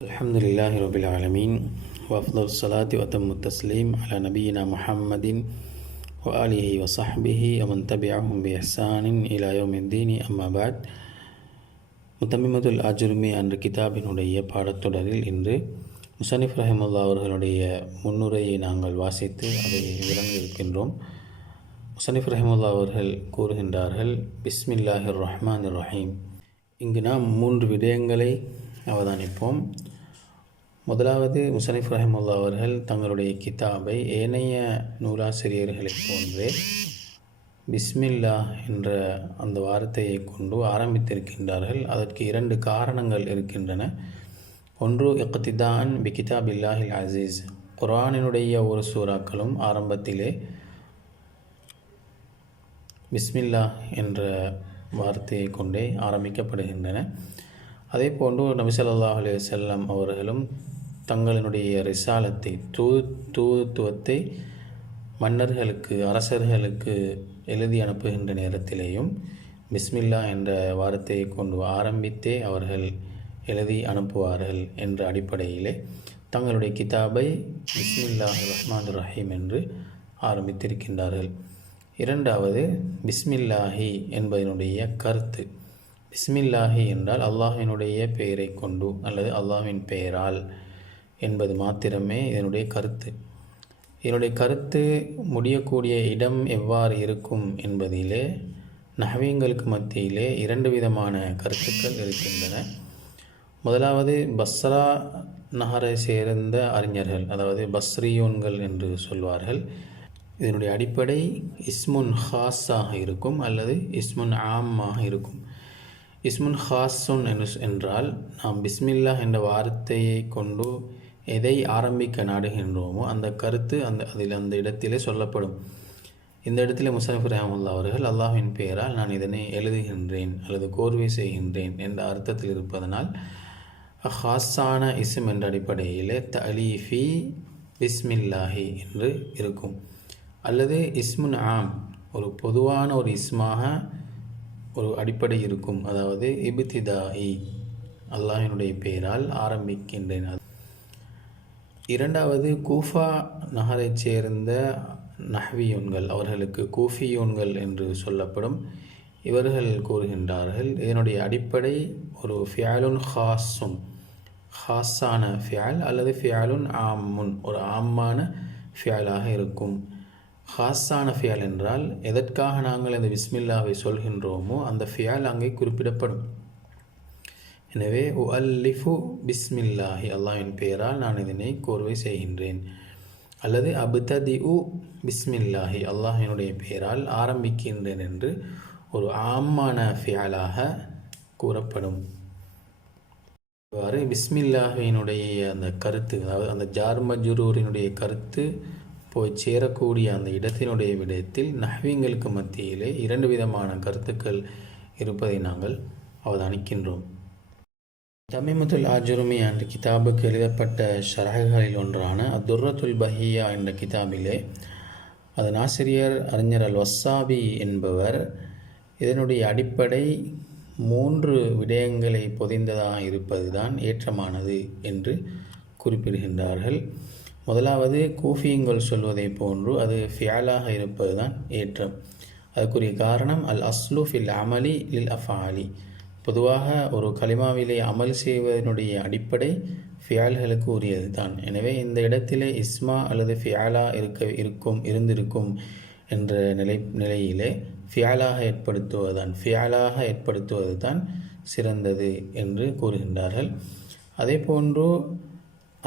الحمد لله رب العالمين وأفضل الصلاة وأتم التسليم على نبينا محمد وآله وصحبه ومن تبعهم بإحسان إلى يوم الدين أما بعد முத்தம்மிமத்துல் ஆஜுருமி என்ற கிதாபினுடைய பாடத்தொடரில் இன்று முசனிஃப் ரஹிமுல்லா அவர்களுடைய முன்னுரையை நாங்கள் வாசித்து அதை விளங்க இருக்கின்றோம். முசனிஃப் ரஹிமுல்லா அவர்கள் கூறுகின்றார்கள், பிஸ்மில்லாஹிர் ரஹ்மானிர் ரஹீம். இங்கு நாம் 3 விடயங்களை அவதானிப்போம். முதலாவது, முசனிஃப் ரஹிமுல்லா அவர்கள் தங்களுடைய கிதாபை ஏனைய நூலாசிரியர்களைப் போன்றே பிஸ்மில்லா என்ற அந்த வார்த்தையை கொண்டு ஆரம்பித்திருக்கின்றார்கள். அதற்கு 2 காரணங்கள் இருக்கின்றன. ஒன்று, இக்திதான் பி கிதாபில்லாஹில் அசீஸ், குர்ஆனினுடைய ஒரு சூறாக்களும் ஆரம்பத்திலே பிஸ்மில்லா என்ற வார்த்தையை கொண்டே ஆரம்பிக்கப்படுகின்றன. அதே போன்று நபி ஸல்லல்லாஹு அலைஹி வஸல்லம் அவர்களும் தங்களினுடைய ரிசாலத்தை தூதுத்துவத்தை மன்னர்களுக்கு அரசர்களுக்கு எழுதி அனுப்புகின்ற நேரத்திலேயும் பிஸ்மில்லா என்ற வார்த்தையை கொண்டு ஆரம்பித்தே அவர்கள் எழுதி அனுப்புவார்கள் என்ற அடிப்படையிலே தங்களுடைய கிதாபை பிஸ்மில்லாஹிர் ரஹ்மானிர் ரஹீம் என்று ஆரம்பித்திருக்கின்றார்கள். இரண்டாவது, பிஸ்மில்லாஹி என்பதனுடைய கருத்து. பிஸ்மில்லாஹி என்றால் அல்லாஹ்வினுடைய பெயரை கொண்டு அல்லது அல்லாஹ்வின் பெயரால் என்பது மாத்திரமே இதனுடைய கருத்து. இதனுடைய கருத்து முடியக்கூடிய இடம் எவ்வாறு இருக்கும் என்பதிலே நஹ்வீங்களுக்கு மத்தியிலே 2 விதமான கருத்துக்கள் இருக்கின்றன. முதலாவது, பஸ்ரா நகரை சேர்ந்த அறிஞர்கள், அதாவது பஸ்ரியோன்கள் என்று சொல்வார்கள். இதனுடைய அடிப்படை இஸ்முன் ஹாஸாக இருக்கும் அல்லது இஸ்முன் ஆமாக இருக்கும். இஸ்முன் ஹாஸுன் என்றால் நாம் பிஸ்மில்லா என்ற வார்த்தையை கொண்டு எதை ஆரம்பிக்க நாடுகின்றோமோ அந்த கருத்து அந்த இடத்திலே சொல்லப்படும். இந்த இடத்திலே முசனிஃப் ரஹ்மத்துல்லாஹி அவர்கள் அல்லாஹ்வின் பெயரால் நான் இதனை எழுதுகின்றேன் அல்லது கோர்வை செய்கின்றேன் என்ற அர்த்தத்தில் இருப்பதனால் ஹாஸான இஸ்ம் என்ற அடிப்படையிலே தலீஃபி பிஸ்மில்லாஹி என்று இருக்கும். அல்லது இஸ்முன் ஆம், ஒரு பொதுவான ஒரு இஸ்மாக ஒரு அடிப்படை இருக்கும். அதாவது இப்திதாஇ, அல்லாஹ்வினுடைய பெயரால் ஆரம்பிக்கின்றேன். இரண்டாவது, கூஃபா நகரைச் சேர்ந்த நஹ்வியோன்கள், அவர்களுக்கு கூஃபியோன்கள் என்று சொல்லப்படும். இவர்கள் கூறுகின்றார்கள், இதனுடைய அடிப்படை ஒரு ஃபியாலுன் ஹாஸுன், ஹாஸான ஃபியால் அல்லது ஃபியாலுன் ஆமுன், ஒரு ஆமான ஃபியாலாக இருக்கும். ஹாஸான ஃபியால் என்றால் எதற்காக நாங்கள் இந்த பிஸ்மில்லாவை சொல்கின்றோமோ அந்த ஃபியால் அங்கே குறிப்பிடப்படும். எனவே உஅல்லிஃபு பிஸ்மில்லாஹி, அல்லாஹ்வின் பெயரால் நான் இதனை கோர்வை செய்கின்றேன். அல்லது அப்ததிஉ பிஸ்மில்லாஹி, அல்லாஹ்வினுடைய பெயரால் ஆரம்பிக்கின்றேன் என்று ஒரு ஆமான ஃபியாலாக கூறப்படும். இவ்வாறு பிஸ்மில்லாஹினுடைய அந்த கருத்து, அதாவது அந்த ஜார் மஜ்ரூரினுடைய கருத்து போய் சேரக்கூடிய அந்த இடத்தினுடைய விடயத்தில் நஹ்வீங்களுக்கு மத்தியிலே 2 விதமான கருத்துக்கள் இருப்பதை நாங்கள் அவதானிக்கின்றோம். தமீமத்துல் ஆஜுருமி என்ற கிதாபுக்கு எழுதப்பட்ட ஷரஹ்களில் ஒன்றான அத்துர்ரத்துல் பஹியா என்ற கிதாபிலே அதன் ஆசிரியர் அறிஞர் அல் வஸ்ஸாபி என்பவர் இதனுடைய அடிப்படை 3 விடயங்களை பொதிந்ததாக இருப்பதுதான் ஏற்றமானது என்று குறிப்பிடுகின்றார்கள். முதலாவது, கூஃபியங்கள் சொல்வதை போன்று அது ஃபியாலாக இருப்பது தான் ஏற்றம். அதுக்குரிய காரணம் அல் அஸ்லு ஃபில் அமலி லில் அஃபாலி, பொதுவாக ஒரு கலிமாவிலே அமல் செய்வதனுடைய அடிப்படை ஃபியால்களுக்கு உரியது தான். எனவே இந்த இடத்திலே இஸ்மா அல்லது ஃபியாலா இருந்திருக்கும் என்ற நிலையிலே ஃபியாலாக ஏற்படுத்துவது தான் சிறந்தது என்று கூறுகின்றார்கள். அதே போன்று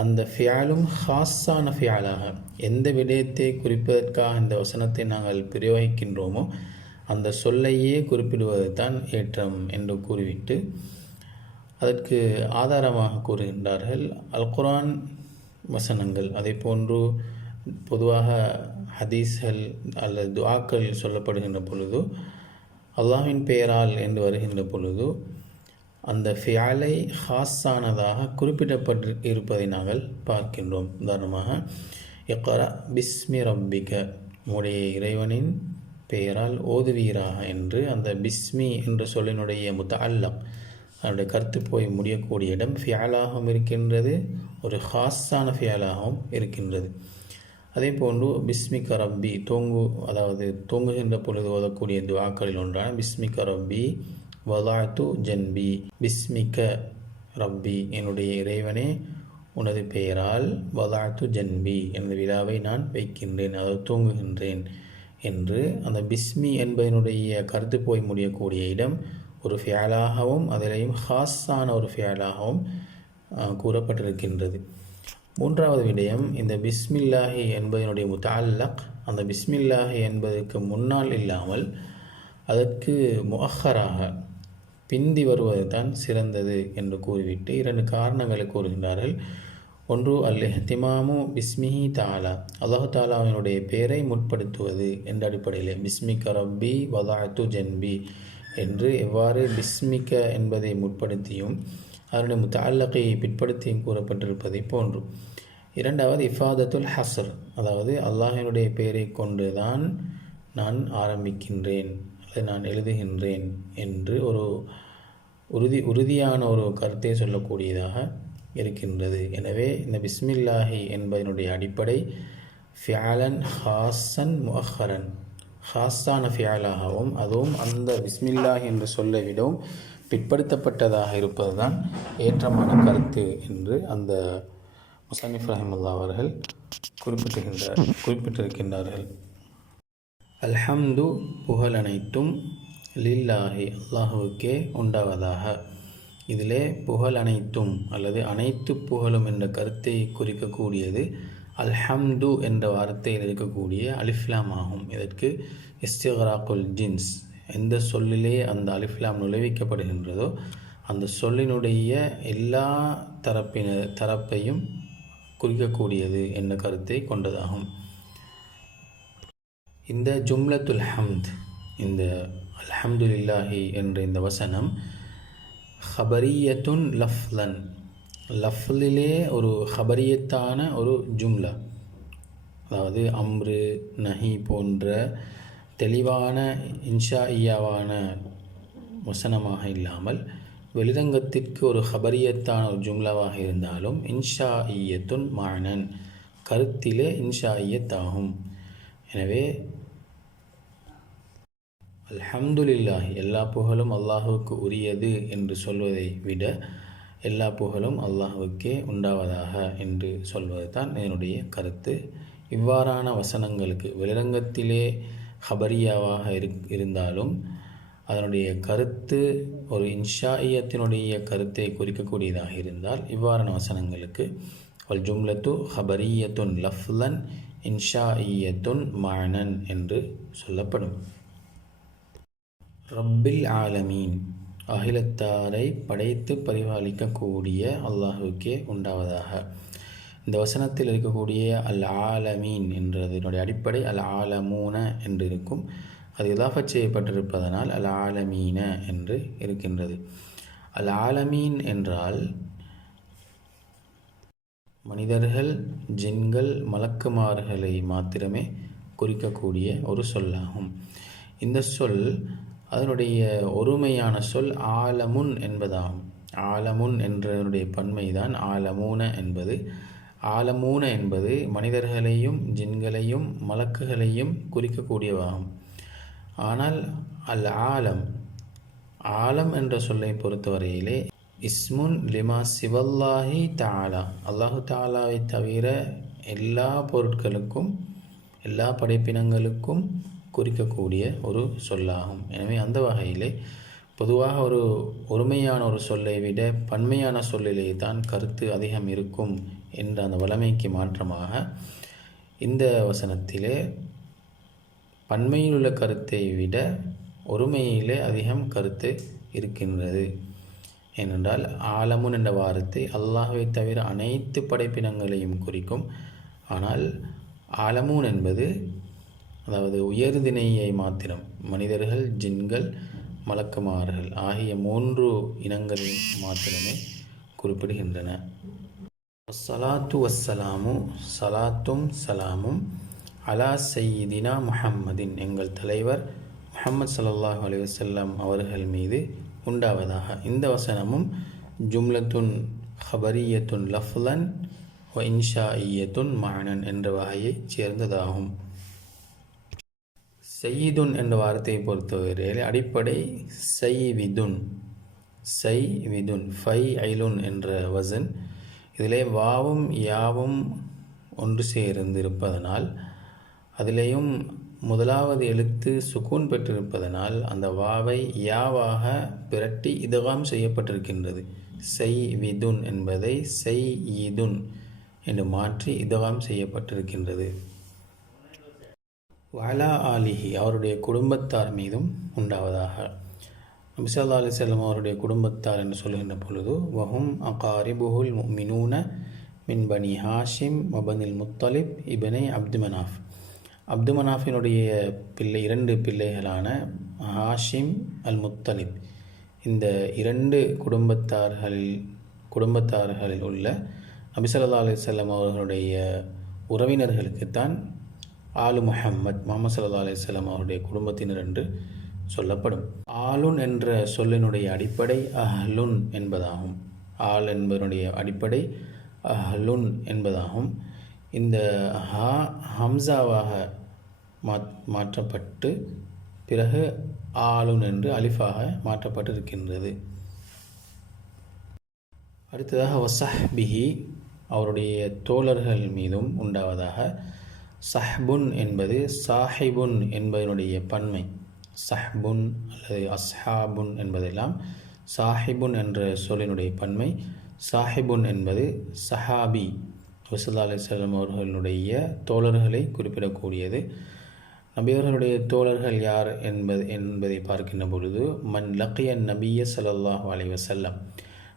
அந்த ஃபியாலும் ஹாஸான ஃபியாலாக, எந்த விடயத்தை குறிப்பதற்காக இந்த வசனத்தை நாங்கள் பிரயோகிக்கின்றோமோ அந்த சொல்லையே குறிப்பிடுவது தான் ஏற்றம் என்று கூறிவிட்டு அதற்கு ஆதாரமாக கூறுகின்றார்கள் அல் குர்ஆன் வசனங்கள். அதே போன்று பொதுவாக ஹதீஸ்கள் அல்லது துஆக்கள் சொல்லப்படுகின்ற பொழுது அல்லாஹ்வின் பெயரால் என்று வருகின்ற பொழுது அந்த ஃபியாலை ஹாஸானதாக குறிப்பிடப்பட்டு இருப்பதை நாங்கள் பார்க்கின்றோம். உதாரணமாக, இக்ரா பிஸ்மி ரப்பிக, உடைய இறைவனின் பெயரால் ஓதுவீராக என்று அந்த பிஸ்மி என்ற சொல்லினுடைய முத்தஅல்லக், அதனுடைய கருத்து போய் முடியக்கூடிய இடம் ஃபியாலாகவும் இருக்கின்றது, ஒரு ஹாஸான ஃபியாலாகவும் இருக்கின்றது. அதே போன்று பிஸ்மிக ரப்பி அதாவது தூங்குகின்ற பொழுது ஓதக்கூடிய துஆக்களில் ஒன்றான பிஸ்மிக ரப்பி வதாத்து ஜன்பி, பிஸ்மிக ரப்பி என்னுடைய இறைவனே உனது பெயரால், வதாத்து ஜன்பி எனது விழாவை நான் வைக்கின்றேன், அதாவது தூங்குகின்றேன் என்று அந்த பிஸ்மி என்பதனுடைய கருத்து போய் முடியக்கூடிய இடம் ஒரு ஃபியாலாகவும் அதிலேயும் ஹாஸான ஒரு ஃபியாலாகவும் கூறப்பட்டிருக்கின்றது. மூன்றாவது விடயம், இந்த பிஸ்மில்லாஹி என்பதனுடைய முத்தஅல்லக் அந்த பிஸ்மில்லாஹி என்பதற்கு முன்னால் இல்லாமல் அதற்கு முஅஹராக பிந்தி வருவது தான் சிறந்தது என்று கூறிவிட்டு 2 காரணங்களை கூறுகின்றார்கள். ஒன்று, இஹ்திமாமு பிஸ்மிஹி தஆலா, அல்லாஹு தாலாவினுடைய பெயரை முற்படுத்துவது என்ற அடிப்படையில் பிஸ்மிக ரப்பி வதாத்து ஜன்பி என்று எவ்வாறு பிஸ்மிக என்பதை முற்படுத்தியும் அதனுடைய முத்தஅல்லகை பிற்படுத்தியும் கூறப்பட்டிருப்பதை போன்று. இரண்டாவது, இஃபாதத்துல் ஹஸ்ர், அதாவது அல்லாஹினுடைய பெயரை கொண்டு தான் நான் ஆரம்பிக்கின்றேன் அல்லது நான் எழுதுகின்றேன் என்று ஒரு உறுதியான ஒரு கருத்தை சொல்லக்கூடியதாக இருக்கின்றது. எனவே இந்த பிஸ்மில்லாஹி என்பதனுடைய அடிப்படை ஃபியாலன் ஹாஸன் முஅஹரன், ஹாஸான ஃபியாலாகவும் அதுவும் அந்த பிஸ்மில்லாஹி என்று சொல்ல விடவும் பிற்படுத்தப்பட்டதாக இருப்பது தான் ஏற்றமான கருத்து என்று அந்த முஸன்னிஃப் ரஹிமஹுல்லாஹ் அவர்கள் குறிப்பிட்டிருக்கின்றார்கள். அல்ஹம்து புகழ் அனைத்தும் லில்லாஹி அல்லாஹுவுக்கே உண்டாவதாக. இதிலே புகழ் அனைத்தும் அல்லது அனைத்து புகழும் என்ற கருத்தை குறிக்கக்கூடியது அல்ஹம்து என்ற வார்த்தையில் இருக்கக்கூடிய அலிஃப்லாம் ஆகும். இதற்கு இஸ்திக்ராக்குல் ஜின்ஸ், எந்த சொல்லிலே அந்த அலிஃப்லாம் நுழைவிக்கப்படுகின்றதோ அந்த சொல்லினுடைய எல்லா தரப்பையும் குறிக்கக்கூடியது என்ற கருத்தை கொண்டதாகும். இந்த ஜும்லத்துல் ஹம்த், இந்த அல்ஹம்துலில்லாஹி என்ற இந்த வசனம் ஹபரியத்துன் லஃப்லன், லஃப்லிலே ஒரு ஹபரியத்தான ஒரு ஜும்லா, அதாவது அம்ரு நஹி போன்ற தெளிவான இன்ஷாஇயாவான வசனமாக இல்லாமல் வெளிரங்கத்திற்கு ஒரு ஹபரியத்தான ஒரு ஜும்லாவாக இருந்தாலும் இன்ஷாஇயத்துன் மானன், கருத்திலே இன்ஷாஇயத்தாகும். எனவே அல்ஹம்துலில்லாஹி எல்லா புகழும் அல்லாஹுவுக்கு உரியது என்று சொல்வதை விட எல்லா புகழும் அல்லாஹுவுக்கே உண்டாவதாக என்று சொல்வது தான் என்னுடைய கருத்து. இவ்வாறான வசனங்களுக்கு வெளிரங்கத்திலே ஹபரியாவாக இருந்தாலும் அதனுடைய கருத்து ஒரு இன்ஷாஇயத்தினுடைய கருத்தை குறிக்கக்கூடியதாக இருந்தால் இவ்வாறான வசனங்களுக்கு வல் ஜும்லத்து ஹபரியத்துன் லஃப்லன் இன்ஷாஇயத்துன் மானன் என்று சொல்லப்படும். ரப்பில் ஆலமீன், அகிலத்தாரை படைத்து பரிபாலிக்கக்கூடிய அல்லாஹுக்கே உண்டாவதாக. இந்த வசனத்தில் இருக்கக்கூடிய அல் ஆலமீன் என்றதனுடைய அடிப்படை அல் ஆலமூன என்று இருக்கும். அது இதாஃபத் செய்யப்பட்டிருப்பதனால் அல் ஆலமீன என்று இருக்கின்றது. அல் ஆலமீன் என்றால் மனிதர்கள், ஜின்கள், மலக்குமார்களை மாத்திரமே குறிக்கக்கூடிய ஒரு சொல்லாகும். இந்த சொல் அதனுடைய ஒருமையான சொல் ஆலமுன் என்பதாகும். ஆலமுன் என்றதனுடைய பன்மைதான் ஆலமூன என்பது. ஆலமூன என்பது மனிதர்களையும் ஜின்களையும் மலக்குகளையும் குறிக்கக்கூடியவாகும். ஆனால் அல் ஆலம் என்ற சொல்லை பொறுத்தவரையிலே இஸ்முன் லிமா சிவல்லாஹி தஆலா, அல்லாஹு தாலாவை தவிர எல்லா பொருட்களுக்கும் எல்லா படைப்பினங்களுக்கும் குறிக்கக்கூடிய ஒரு சொல்லாகும். எனவே அந்த வகையிலே பொதுவாக ஒரு ஒருமையான ஒரு சொல்லை விட பன்மையான சொல்லிலே தான் கருத்து அதிகம் இருக்கும் என்ற அந்த வழமைக்கு மாற்றமாக இந்த வசனத்திலே பன்மையில் உள்ள கருத்தை விட ஒருமையிலே அதிகம் கருத்து இருக்கின்றது. ஏனென்றால் ஆலமுன் என்ற வார்த்தை அல்லாஹ்வை தவிர அனைத்து படைப்பினங்களையும் குறிக்கும். ஆனால் ஆலமூன் என்பது அதாவது உயர்திணையை மாத்திரம் மனிதர்கள், ஜின்கள், மலக்குமார்கள் ஆகிய 3 இனங்களில் மாத்திரமே குறிப்பிடுகின்றன. வஸ்ஸலாத்து வஸ்ஸலாமு, சலாத்தும் சலாமும் அலா சையிதினா முஹம்மதின், எங்கள் தலைவர் முஹம்மது ஸல்லல்லாஹு அலைஹி வஸல்லம் அவர்கள் மீது உண்டாவதாக. இந்த வசனமும் ஜும்லத்துன் ஹபரியத்துன் லஃப்லன் வ இன்ஷாஇய்யத்துன் மானன் என்ற வகையைச் சேர்ந்ததாகும். சையிதுன் என்ற வார்த்தையை பொறுத்தவரையில் அடிப்படை சைவிதுன் ஃபை ஐலுன் என்ற வசன். இதிலே வாவும் யாவும் ஒன்று சேர்ந்து இருப்பதனால், அதிலேயும் முதலாவது எழுத்து சுக்கூன் பெற்றிருப்பதனால் அந்த வாவை யாவாக பிரட்டி இதகாம் செய்யப்பட்டிருக்கின்றது. சைவிதுன் என்பதை சையிதுன் என்று மாற்றி இதகாம் செய்யப்பட்டிருக்கின்றது. வஅலா ஆலிஹி அவருடைய குடும்பத்தார் மீதும் உண்டாவதாக. நபி ஸல்லல்லாஹு அலைஹி வஸல்லம் அவருடைய குடும்பத்தார் என்று சொல்கின்ற பொழுது வஹும் அகாரிபுஹுல் முஃமினூன மின் பனி ஹாஷிம் வ பனில் முத்தலிப் இப்னை அப்து மனாஃப். அப்து மனாஃபினுடைய இரண்டு பிள்ளைகளான ஹாஷிம் அல் முத்தலிப், இந்த இரண்டு குடும்பத்தார்களில் உள்ள நபி ஸல்லல்லாஹு அலைஹி வஸல்லம் அவர்களுடைய உறவினர்களுக்குத்தான் ஆலு முஹம்மது ஸல்லல்லாஹு அலைஹி வஸல்லம் அவருடைய குடும்பத்தினர் என்று சொல்லப்படும். ஆலுன் என்ற சொல்லினுடைய அடிப்படை அஹ்லுன் என்பதாகும். ஆல் என்பதனுடைய அடிப்படை அஹ்லுன் என்பதாகும். இந்த ஹம்சாவாக மாற்றப்பட்டு பிறகு ஆலுன் என்று அலிஃபாக மாற்றப்பட்டிருக்கின்றது. அடுத்ததாக வசஹ்பிஹி அவருடைய தோழர்கள் மீதும் உண்டாவதாக. சஹ்புன் என்பது சாஹிபுன் என்பதனுடைய பன்மை. சஹ்புன் அல்லது அஸ்ஹாபுன் என்பதெல்லாம் சாஹிபுன் என்ற சொல்லினுடைய பன்மை. சாஹிபுன் என்பது சஹாபி ஸல்லல்லாஹு அலைஹி வஸல்லம் அவர்களுடைய தோழர்களை குறிப்பிடக்கூடியது. நபியவர்களுடைய தோழர்கள் யார் என்பதை பார்க்கின்ற பொழுது மன் லக்கிய நபிய ஸல்லல்லாஹு அலைஹி வஸல்லம்,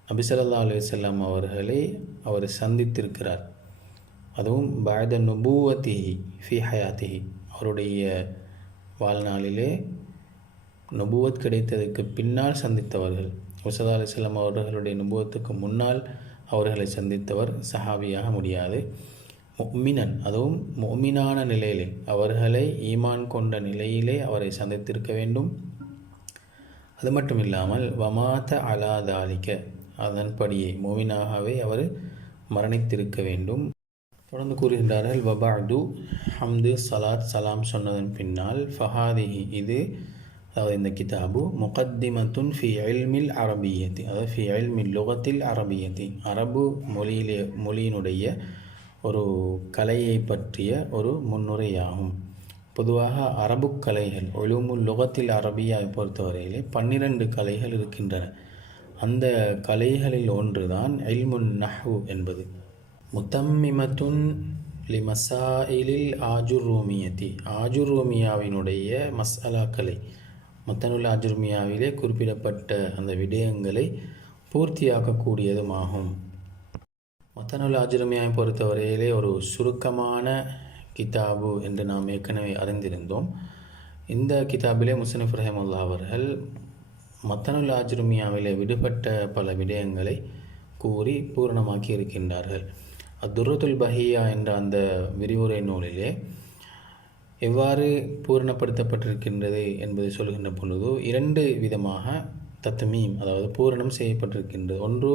நபி ஸல்லல்லாஹு அலைஹி வஸல்லம் அவர்களை அவர் சந்தித்திருக்கிறார். அதுவும் பஅத நுபுவத்திஹி ஃபி ஹயாத்திஹி, அவருடைய வாழ்நாளிலே நுபுவத் கிடைத்ததற்கு பின்னால் சந்தித்தவர்கள். ஸல்லல்லாஹு அலைஹி வஸல்லம் அவர்களுடைய நுபுவத்துக்கு முன்னால் அவர்களை சந்தித்தவர் சஹாபியாக முடியாது. முஃமினன், அதுவும் முஃமினான நிலையிலே, அவர்களை ஈமான் கொண்ட நிலையிலே அவரை சந்தித்திருக்க வேண்டும். அது மட்டும் இல்லாமல் வமாத அலா தாலிக, அதன்படியே முஃமினாகவே அவர் மரணித்திருக்க வேண்டும். தொடர்ந்து கூறுகின்றார்கள் வபஅது, ஹம்து சலாத் சலாம் சொன்னதன் பின்னால் ஃபஹாதிஹி இது, அதாவது இந்த கிதாபு முகத்திமத்துன் ஃபி இல்மில் அரபியத்தி, அதாவது ஃபி இல்மில் லுகத்தில் அரபியத்தி, அரபு மொழியினுடைய ஒரு கலையை பற்றிய ஒரு முன்னுரையாகும். பொதுவாக அரபு கலைகள் உலூமுல் லுகத்தில் அரபியாவை பொறுத்தவரையிலே 12 கலைகள் இருக்கின்றன. அந்த கலைகளில் ஒன்றுதான் இல்முன் நஹ்வு என்பது. முத்தம்மிமத்துன் லிமசாயிலில் ஆஜுர்ரூமியத்தி, ஆஜுர்ரூமியாவினுடைய மஸ்அலா கலை, முத்தனுல் ஆஜுர்மியாவிலே குறிப்பிடப்பட்ட அந்த விடயங்களை பூர்த்தியாக்கக்கூடியதுமாகும். முத்தனுல் ஆஜுர்மியாவை பொறுத்தவரையிலே ஒரு சுருக்கமான கிதாபு என்று நாம் ஏற்கனவே அறிந்திருந்தோம். இந்த கிதாபிலே முஸ்னஃப் ரஹிமஹுல்லாஹ் அவர்கள் முத்தனுல் ஆஜுர்மியாவிலே விடுபட்ட பல விடயங்களை கூறி பூரணமாக்கி இருக்கின்றார்கள். அத்துர்ரத்துல் பஹியா என்ற அந்த விரிவுரை நூலிலே எவ்வாறு பூரணப்படுத்தப்பட்டிருக்கின்றது என்பதை சொல்கின்ற பொழுது 2 விதமாக தத்மீம், அதாவது பூரணம் செய்யப்பட்டிருக்கின்றது. ஒன்று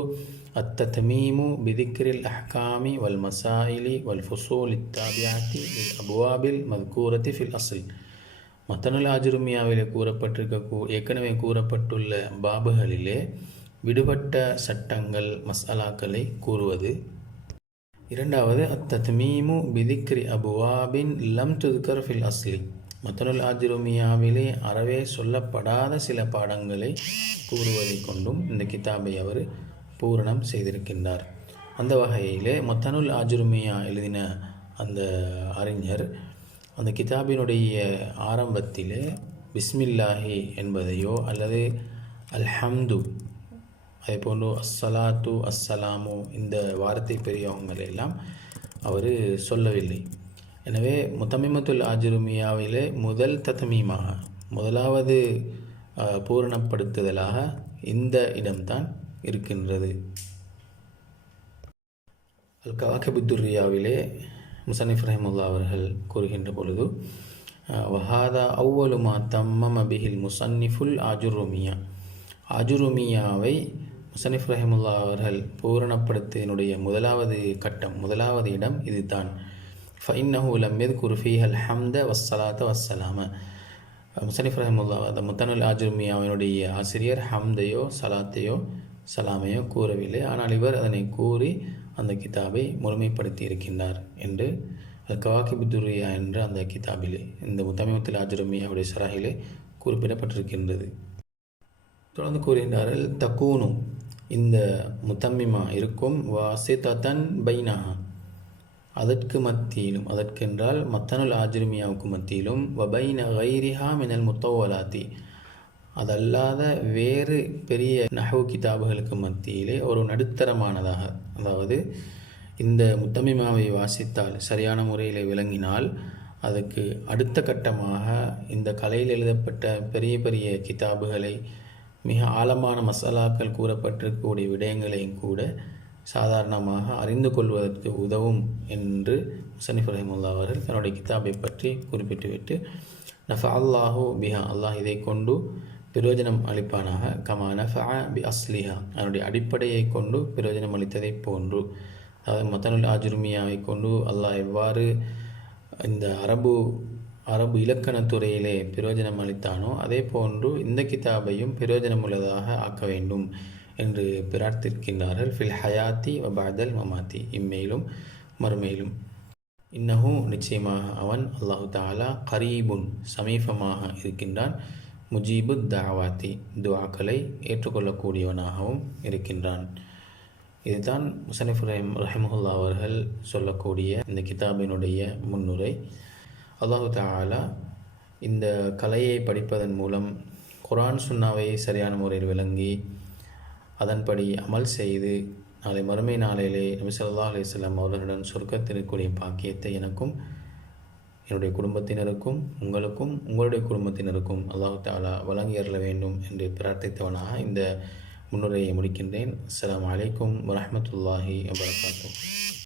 அத்தத்மீமு பிதிக்ரில் அஹ்காமி வல் மசாயிலி வல் ஃபுசூல் இத்தாபியாத்தி அபுவாபில் மத்கூரத்தி ஃபில் அஸ்ல். மத்தனுல் ஆஜுர்மியாவிலே ஏற்கனவே கூறப்பட்டுள்ள பாபுகளிலே விடுபட்ட சட்டங்கள் மஸ்அலாக்களை கூறுவது. இரண்டாவது அத்தத்மீமு பிதிக்ரி அபுவாபின் லம் துத்கர் ஃபில் அஸ்லி, மத்தனுல் ஆஜுர்மியாவிலே அறவே சொல்லப்படாத சில பாடங்களை கூறுவதை கொண்டும் இந்த கிதாபை அவர் பூரணம் செய்திருக்கின்றார். அந்த வகையிலே மத்தனுல் ஆஜுர்மியா எழுதின அந்த அறிஞர் அந்த கிதாபினுடைய ஆரம்பத்திலே பிஸ்மில்லாஹி என்பதையோ அல்லது அல்ஹம்து அதே போன்று அஸ்ஸலாத்து அஸ்ஸலாமு இந்த வார்த்தை பெரியவங்களெல்லாம் அவர் சொல்லவில்லை. எனவே முத்தமிமத்துல் ஆஜுர்மியாவிலே முதல் தத்மீமாக, முதலாவது பூரணப்படுத்துதலாக இந்த இடம்தான் இருக்கின்றது. அல் கவாகிபுத்துர்ரியாவிலே முஸன்னிஃப் ரஹிமஹுல்லாஹ் அவர்கள் கூறுகின்ற பொழுது வஹாதா அவ்வலுமா தம்மம பிஹில் முஸன்னிஃபுல் ஆஜுர்மியா, அஜுருமியாவை முசனிஃப் ரஹிமுல்லா அவர்கள் பூரணப்படுத்தினுடைய முதலாவது இடம் இதுதான். ஃபைன்னஹு லம் யذ்குர் ஃபீஹல் ஹம்த வஸ்ஸலாத வஸ்ஸலாம. முசனிஃப் ரஹிமுல்லா அந்த முத்தனுல் அஜுருமியாவினுடைய ஆசிரியர் ஹம்தையோ சலாத்தையோ சலாமையோ கூறவில்லை. ஆனால் இவர் அதனை கூறி அந்த கிதாபை முழுமைப்படுத்தி இருக்கின்றார் என்று கவாகிபுத்துரியா என்ற அந்த கிதாபிலே, இந்த முத்தமிமத்துல் அஜுருமியாவுடைய ஷரஹிலே குறிப்பிடப்பட்டிருக்கின்றது. தொடர்ந்து கூறுகின்றார்கள், தக்கூனு இந்த முத்தம்மிமா இருக்கும், வாசிதத்தன் பைனஹா அதற்கு மத்தியிலும், அதற்கென்றால் மத்தனுல் ஆஜிருமியாவுக்கு மத்தியிலும், வபைன கைரிஹா மினல் முத்தவலாத்தி அதல்லாத வேறு பெரிய நஹவு கிதாபுகளுக்கு மத்தியிலே ஒரு நடுத்தரமானதாக, அதாவது இந்த முத்தமிமாவை வாசித்தால் சரியான முறையில் விளங்கினால் அதுக்கு அடுத்த கட்டமாக இந்த கலையில் எழுதப்பட்ட பெரிய பெரிய கிதாபுகளை, மிக ஆழமான மசாலாக்கள் கூறப்பட்டிருக்கக்கூடிய விடயங்களையும் கூட சாதாரணமாக அறிந்து கொள்வதற்கு உதவும் என்று முசனிஃப் ரஹிமுல்லா அவர்கள் தன்னுடைய கிதாபை பற்றி குறிப்பிட்டுவிட்டு, நஃபா அல்லாஹு பிஹா அல்லாஹ் இதை கொண்டு பிரயோஜனம் அளிப்பானாக, கமா நஃபா பி அஸ்லிஹா அதனுடைய அடிப்படையை கொண்டு பிரயோஜனம் அளித்ததை போன்று, அதாவது மத்தனுல் ஆஜுருமியாவை கொண்டு அல்லாஹ் எவ்வாறு இந்த அரபு இலக்கணத்துறையிலே பிரயோஜனம் அளித்தானோ அதே போன்று இந்த கிதாபையும் பிரயோஜனம் உள்ளதாக ஆக்க வேண்டும் என்று பிரார்த்திக்கின்றார்கள். ஃபில் ஹயாத்தி வபாதல் மமாத்தி இம்மையிலும் மறுமையிலும். இன்னஹு நிச்சயமாக அவன் அல்லாஹு தாலா கரீபுன் சமீபமாக இருக்கின்றான், முஜீபு தாவாத்தி துஆக்களை ஏற்றுக்கொள்ளக்கூடியவனாகவும் இருக்கின்றான். இதுதான் முசனிஃப் ரஹிமஹுல்லா அவர்கள் சொல்லக்கூடிய இந்த கிதாபினுடைய முன்னுரை. அல்லாஹு தஆலா இந்த கலையை படிப்பதன் மூலம் குர்ஆன் சுன்னாவை சரியான முறையில் விளங்கி அதன்படி அமல் செய்து நாளை மறுமை நாளையிலே நபி ஸல்லல்லாஹு அலைஹி வஸல்லம் அவர்களுடன் சொர்க்கத்திற்குரிய பாக்கியத்தை எனக்கும் என்னுடைய குடும்பத்தினருக்கும் உங்களுக்கும் உங்களுடைய குடும்பத்தினருக்கும் அல்லாஹு தஆலா வழங்கி அருள வேண்டும் என்று பிரார்த்தித்தவனாக இந்த முன்னுரையை முடிக்கின்றேன். அஸ்ஸலாமு அலைக்கும் வரஹ்மத்துல்லாஹி வபரகாத்துஹு.